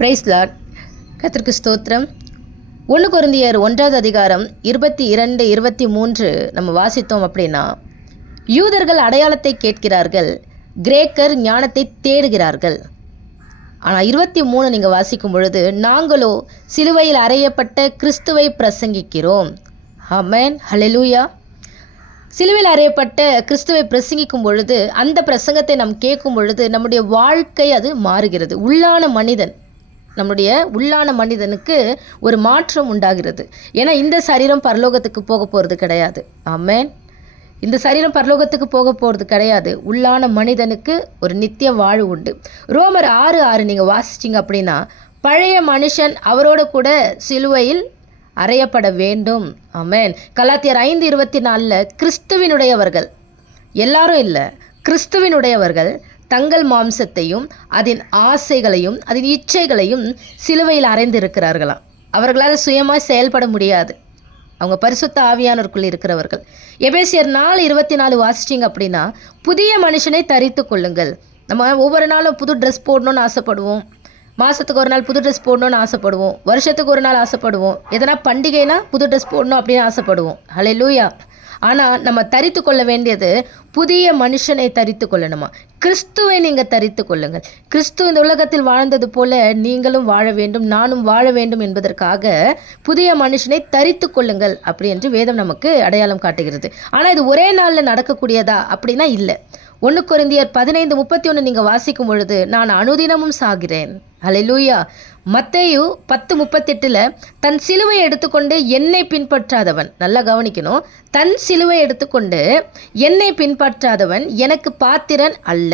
Price Lord. கர்த்தருக்கு ஸ்தோத்திரம். 1 கொரிந்தியர் 1வது அதிகாரம் 22, 23 நம்ம வாசித்தோம் அப்படின்னா, யூதர்கள் அடையாளத்தை கேட்கிறார்கள், கிரேக்கர் ஞானத்தை தேடுகிறார்கள். ஆனால் 23 நீங்கள் வாசிக்கும் பொழுது, நாங்களோ சிலுவையில் அறையப்பட்ட கிறிஸ்துவை பிரசங்கிக்கிறோம். ஆமென், ஹல்லேலூயா. சிலுவையில் அறையப்பட்ட கிறிஸ்துவை பிரசங்கிக்கும் பொழுது, அந்த பிரசங்கத்தை நாம் கேட்கும் பொழுது நம்முடைய வாழ்க்கை அது மாறுகிறது. நம்முடைய உள்ளான மனிதனுக்கு ஒரு மாற்றம் உண்டாகிறது. ஏன்னா இந்த சரீரம் பரலோகத்துக்கு போக போகிறது கிடையாது. ஆமென். இந்த சரீரம் பரலோகத்துக்கு போக போகிறது கிடையாது. உள்ளான மனிதனுக்கு ஒரு நித்திய வாழ்வு உண்டு. ரோமர் 6:6 நீங்கள் வாசிச்சிங்க அப்படின்னா, பழைய மனுஷன் அவரோட கூட சிலுவையில் அறையப்பட வேண்டும். ஆமென். கலாத்தியர் 5:24 கிறிஸ்துவினுடையவர்கள், எல்லாரும் இல்லை, கிறிஸ்துவினுடையவர்கள் தங்கள் மாம்சத்தையும் அதன் ஆசைகளையும் அதன் இச்சைகளையும் சிலுவையில் அறைந்திருக்கிறார்களாம். அவர்களால் சுயமாக செயல்பட முடியாது. அவங்க பரிசுத்த ஆவியானவருக்குள் இருக்கிறவர்கள். எபேசியர் 4:24 வாசிச்சிங்க அப்படின்னா, புதிய மனுஷனை தரித்து கொள்ளுங்கள். நம்ம ஒவ்வொரு நாளும் புது ட்ரெஸ் போடணும்னு ஆசைப்படுவோம். மாதத்துக்கு ஒரு நாள் புது ட்ரெஸ் போடணும்னு ஆசைப்படுவோம். வருஷத்துக்கு ஒரு நாள் ஆசைப்படுவோம். எதனா பண்டிகைனா புது ட்ரெஸ் போடணும் அப்படின்னு ஆசைப்படுவோம். ஹல்லேலூயா. ஆனால் நம்ம தரித்து கொள்ள வேண்டியது புதிய மனுஷனை தரித்து கொள்ளணுமா? கிறிஸ்துவை நீங்கள் தரித்து கொள்ளுங்கள். கிறிஸ்து இந்த உலகத்தில் வாழ்ந்தது போல நீங்களும் வாழ வேண்டும், நானும் வாழ வேண்டும் என்பதற்காக புதிய மனுஷனை தரித்து கொள்ளுங்கள் அப்படி என்று வேதம் நமக்கு அடையாளம் காட்டுகிறது. ஆனால் இது ஒரே நாளில் நடக்கக்கூடியதா அப்படின்னா இல்லை. 1 கொரிந்தியர் 15:31 நீங்கள் வாசிக்கும் பொழுது, நான் அனுதினமும் சாகிறேன். ஹல்லேலூயா. மத்தேயு 10:38 தன் சிலுவை எடுத்துக்கொண்டு என்னை பின்பற்றாதவன், நல்லா கவனிக்கணும், தன் சிலுவை எடுத்துக்கொண்டு என்னை பின்பற்றாதவன் எனக்கு பாத்திரன் அல்ல.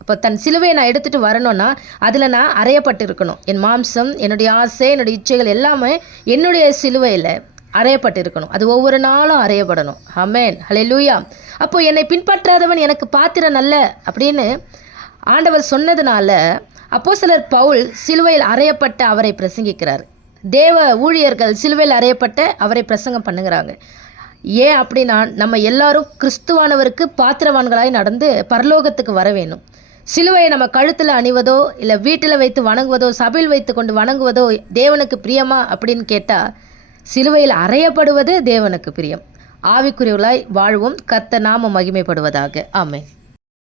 அப்போ தன் சிலுவையை நான் எடுத்துகிட்டு வரணும்னா அதில் நான் அறையப்பட்டு இருக்கணும். என் மாம்சம், என்னுடைய ஆசை, என்னுடைய இச்சைகள் எல்லாமே என்னுடைய சிலுவையில் அறையப்பட்டு இருக்கணும். அது ஒவ்வொரு நாளும் அறையப்படணும். ஆமென், ஹல்லேலூயா. அப்போ என்னை பின்பற்றாதவன் எனக்கு பாத்திரன் அல்ல அப்படின்னு ஆண்டவர் சொன்னதுனால அப்போஸ்தலர் பவுல் சிலுவையில் அறையப்பட்ட அவரை பிரசங்கிக்கிறார். தேவ ஊழியர்கள் சிலுவையில் அறையப்பட்ட அவரை பிரசங்கம் பண்ணுகிறாங்க. ஏன் அப்படின்னா, நம்ம எல்லாரும் கிறிஸ்துவானவருக்கு பாத்திரவான்களாய் நடந்து பரலோகத்துக்கு வர வேணும். சிலுவையை நம்ம கழுத்தில் அணிவதோ இல்லை வீட்டில் வைத்து வணங்குவதோ சபையில் வைத்து கொண்டு வணங்குவதோ தேவனுக்கு பிரியமா அப்படின்னு கேட்டால், சிலுவையில் அறையப்படுவது தேவனுக்கு பிரியம். ஆவிக்குரியவர்களாய் வாழ்வோம். கர்த்தர் நாமம் மகிமைப்படுவதாக. ஆமென்.